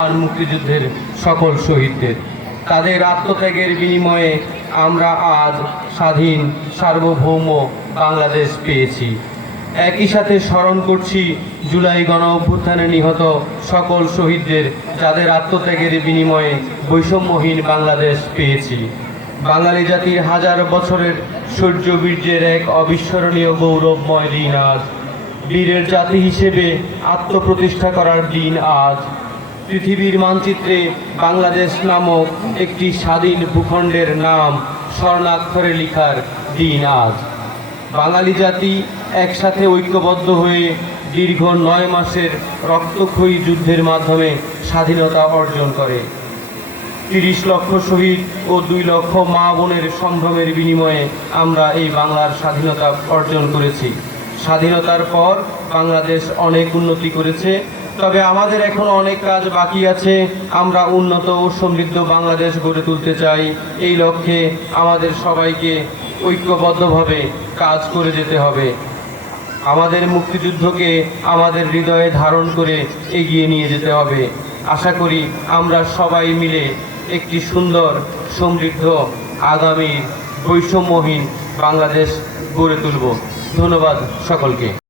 আর মুক্তিযুদ্ধের সকল শহীদদের তাদের আত্মত্যাগের বিনিময়ে আমরা আজ স্বাধীন সার্বভৌম বাংলাদেশ পেয়েছি। একই সাথে স্মরণ করছি জুলাই গণ অভ্যুত্থানে নিহত সকল শহীদদের, যাদের আত্মত্যাগের বিনিময়ে বৈষম্যহীন বাংলাদেশ পেয়েছি। বাঙালি জাতির হাজার বছরের শৌর্যবীর্যের এক অবিস্মরণীয় গৌরবময় দিন আজ। বীরের জাতি হিসেবে আত্মপ্রতিষ্ঠা করার দিন আজ। পৃথিবীর মানচিত্রে বাংলাদেশ নামক একটি স্বাধীন ভূখণ্ডের নাম স্বর্ণাক্ষরে লিখার দিন আজ। বাঙালি জাতি একসাথে ঐক্যবদ্ধ হয়ে দীর্ঘ 9 মাসের রক্তক্ষয়ী যুদ্ধের মাধ্যমে স্বাধীনতা অর্জন করে। 30 লক্ষ শহীদ ও 2 লক্ষ মা বোনের সম্ভ্রমের বিনিময়ে আমরা এই বাংলার স্বাধীনতা অর্জন করেছি। স্বাধীনতার পর বাংলাদেশ অনেক উন্নতি করেছে, তবে আমাদের এখনো অনেক কাজ বাকি আছে। আমরা উন্নত ও সমৃদ্ধ বাংলাদেশ গড়ে তুলতে চাই। এই লক্ষ্যে আমাদের সবাইকে ঐক্যবদ্ধভাবে কাজ করে যেতে হবে। আমাদের মুক্তিযুদ্ধকে আমাদের হৃদয়ে ধারণ করে এগিয়ে নিয়ে যেতে হবে। আশা করি আমরা সবাই মিলে একটি সুন্দর, সমৃদ্ধ, আগামী বৈষম্যহীন বাংলাদেশ গড়ে তুলব। ধন্যবাদ সকলকে।